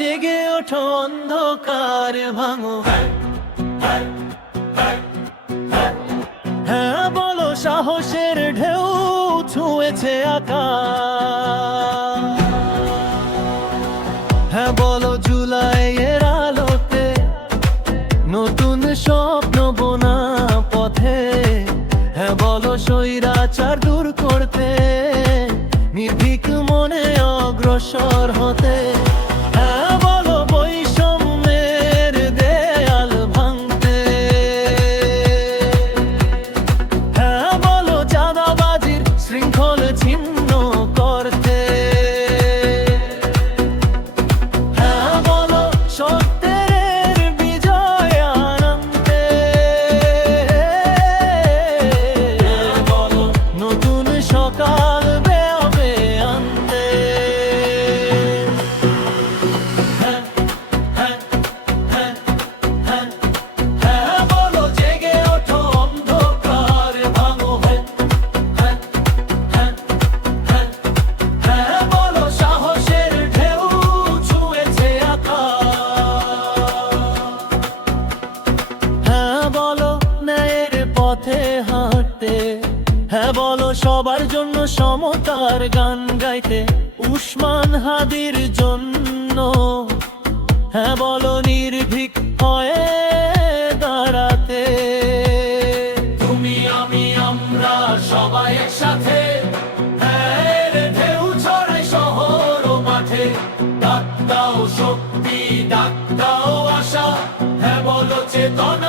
জেগে ওঠো অন্ধকার ভাঙো, হ্যাঁ বলো সাহসের ঢেউ ছুঁয়েছে আকাশ, হ্যাঁ বলো জুলাইয়ের আলোতে নতুন স্বপ্ন বোনা পথে, হ্যাঁ বলো স্বৈরাচার দূর করতে নির্ভীক মনে অগ্রসর হতে, হ্যাঁ বলো বৈষম্যের দেয়াল ভাঙতে, হ্যাঁ বলো চাঁদাবাজির শৃঙ্খল ছিন্ন করতে, হ্যাঁ বলো সত্যের বিজয় আনতে, হ্যাঁ বলো নতুন সকাল বেয়াবে আনতে, হ্যাঁ হ্যাঁ হ্যাঁ হ্যাঁ হ্যাঁ বলো জেগে ওঠো অন্ধকার ভাঙো, হ্যাঁ হ্যাঁ হ্যাঁ হ্যাঁ হ্যাঁ বলো সাহসের ঢেউ ছুঁয়েছে আকাশ, হ্যাঁ বলো ন্যায়ের পথে হাঁটতে, হ্যাঁ বলো সবার জন্য সমতার গান গাইতে, উসমান হাদির জন্য, হ্যাঁ বলো নির্ভীক হয়ে দাঁড়াতে, তুমি আমি আমরা সবাই একসাথে, হ্যাঁ রে ঢেউ ছড়াই শহর ও মাঠে, ডাক দাও শক্তি ডাক দাও আশা, হ্যাঁ বলো চেতনা